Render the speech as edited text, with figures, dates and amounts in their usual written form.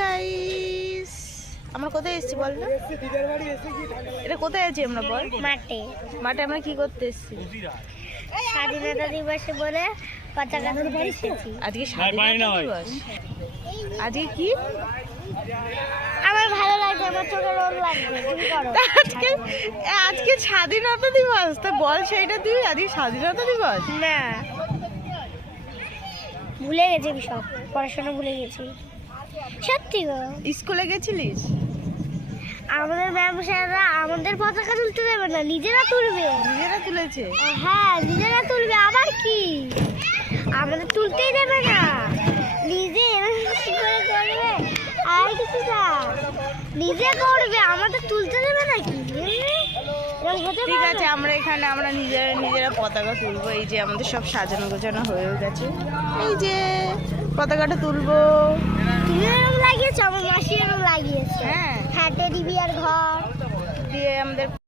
Guys, আমরা কোথায় এসেছি বল না? এটা কোথায় আছি আমরা বল? মাঠে। মাঠে আমরা কি করতে এসেছি? স্বাধীনতা দিবসে বলে পতাকা তুলতে এসেছি। আজকে স্বাধীনতা দিবস। আজকে কি? আমার ভালো লাগছে, আমার চোখে রোদ লাগবে। তুমি করো। আজকে আজকে স্বাধীনতা দিবস, তো বল সেইটা তুই। আজকে স্বাধীনতা দিবস না, ভুলে গেছি আমি সব, পড়াশোনা ভুলে গেছি। সত্যি গো। স্কুলে গেছিলিস? আমাদের ম্যাম স্যাররা আমাদের পতাকা তুলতে দেবে না, নিজেরা তুলবে। নিজেরা তুলেছে? হ্যাঁ, নিজেরা তুলবে। আবার কি, আমাদের তুলতেই দেবে না। নিজে এরকম কি করে করবে? আর কিছু না, নিজে করবে, আমাদের তুলতে দেবে না কি? ঠিক আছে, আমরা এখানে আমরা নিজেরা পতাকা তুলবো। এই যে আমাদের সব সাজানো গোছানো হয়েও গেছে, এই যে পতাকাটা তুলবো। তুমি এরকম লাগিয়েছো, আমার মাসি এরকম লাগিয়েছে। হ্যাঁ, টেডি বিয়ার ঘর দিয়ে আমাদের